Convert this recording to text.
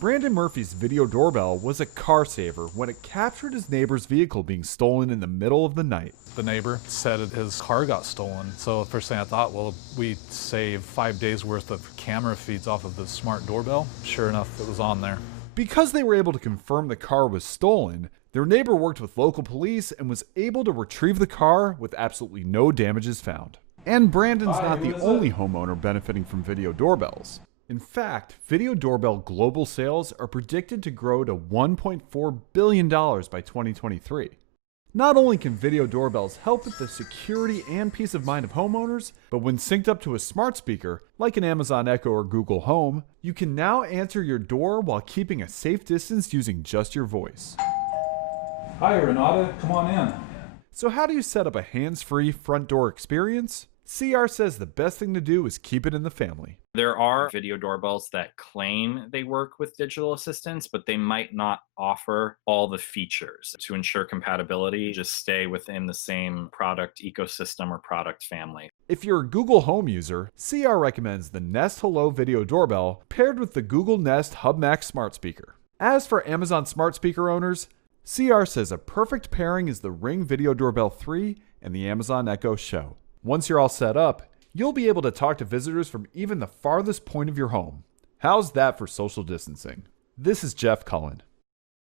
Brandon Murphy's video doorbell was a car saver when it captured his neighbor's vehicle being stolen in the middle of the night. The neighbor said his car got stolen. So the first thing I thought, well, we saved 5 days worth of camera feeds off of the smart doorbell. Sure enough, it was on there. Because they were able to confirm the car was stolen, their neighbor worked with local police and was able to retrieve the car with absolutely no damages found. And Brandon's not the only homeowner benefiting from video doorbells. In fact, video doorbell global sales are predicted to grow to $1.4 billion by 2023. Not only can video doorbells help with the security and peace of mind of homeowners, but when synced up to a smart speaker, like an Amazon Echo or Google Home, you can now answer your door while keeping a safe distance using just your voice. Hi, Renata. Come on in. So how do you set up a hands-free front door experience? CR says the best thing to do is keep it in the family. There are video doorbells that claim they work with digital assistants, but they might not offer all the features. To ensure compatibility, just stay within the same product ecosystem or product family. If you're a Google Home user, CR recommends the Nest Hello Video Doorbell paired with the Google Nest Hub Max smart speaker. As for Amazon smart speaker owners, CR says a perfect pairing is the Ring Video Doorbell 3 and the Amazon Echo Show. Once you're all set up, you'll be able to talk to visitors from even the farthest point of your home. How's that for social distancing? This is Jeff Cullen.